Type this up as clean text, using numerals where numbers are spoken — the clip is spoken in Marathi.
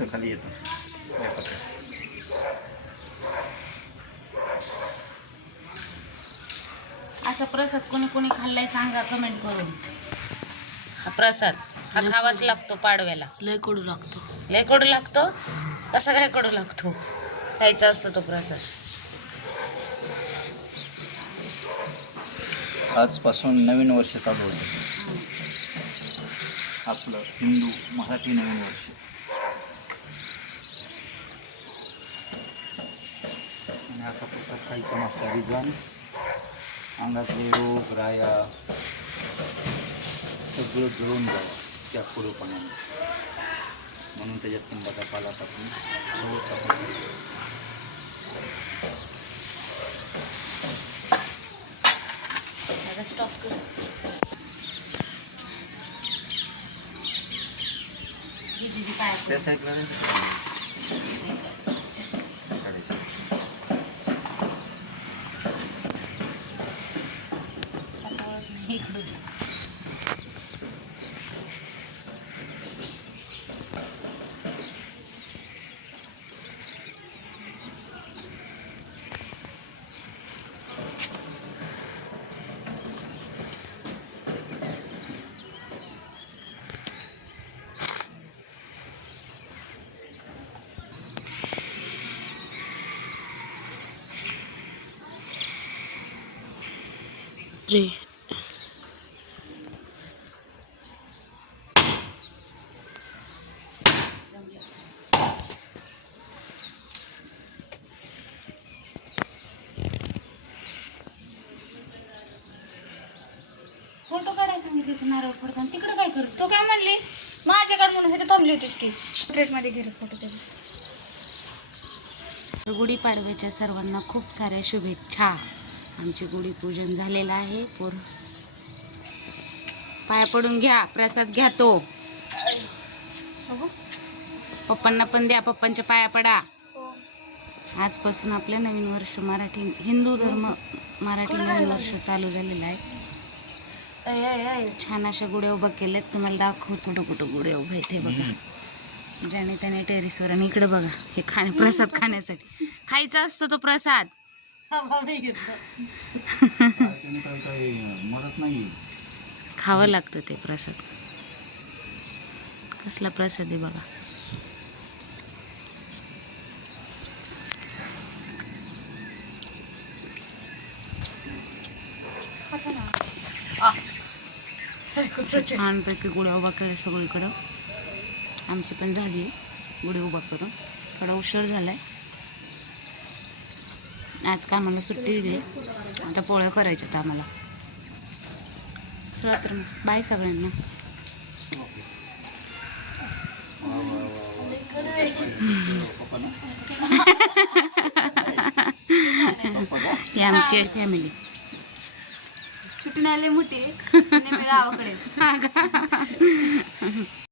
तुमचं खाली येतं. असा प्रसाद कोणी कोणी खाल्लाय सांगा कमेंट करून. हा प्रसाद हा खावाच लागतो पाडव्याला. लय कडू लागतो. लय कडू लागतो. कसा काय कडू लागतो? खायचा असतो तो प्रसाद. आजपासून नवीन वर्ष चालू होतं आपलं हिंदू मराठी नवीन वर्ष. आणि असा प्रसाद खायचा मागचा रिझन अंगातले रोग राया सगळं जुळून जावं त्या कडूपणाने, म्हणून त्याच्यात लिंबाचा पाला टाकून स्टॉप कर. त्या साईडला काढायचं. रे फोटो काढायला सांगितले तू नारळ फोडताना. तिकडे काय करतो? तू काय म्हणली माझ्याकडे म्हणून ह्याच्या थांबली होतीस की प्लेटमध्ये घे फोटो त्याला. गुढीपाडव्याच्या सर्वांना खूप साऱ्या शुभेच्छा. आमचे गुढीपूजन झालेलं आहे. पाया पडून घ्या, प्रसाद घ्या. तो पप्पांना पण द्या, पप्पांच्या पाया पडा. आजपासून आपलं नवीन वर्ष मराठी हिंदू धर्म मराठी नवीन वर्ष चालू झालेलं आहे. छान अशा गुड्या उभा केल्यात. तुम्हाला दाखव कुठं कुठं गुड्या उभ्या आहेत. हे बघा ज्याने त्याने टेरेसवर. आणि इकडे बघा हे प्रसाद खाण्यासाठी खायचा असतो तो प्रसाद. मदत नाही, खावं लागतं ते प्रसाद. कसला प्रसाद आहे बघा. छानपैकी गुड्या उभा केल्या सगळीकडं. आमची पण झाली गुढी उभा करून. थोडा उशीर झालाय. आज का आम्हाला सुट्टी दिली. आता पोळ्या करायच्यात आम्हाला. चला तर मग बाय सगळ्यांना. ही आमची फॅमिली. सुट्टी नाही लय मोठी आणि मी गावाकडे.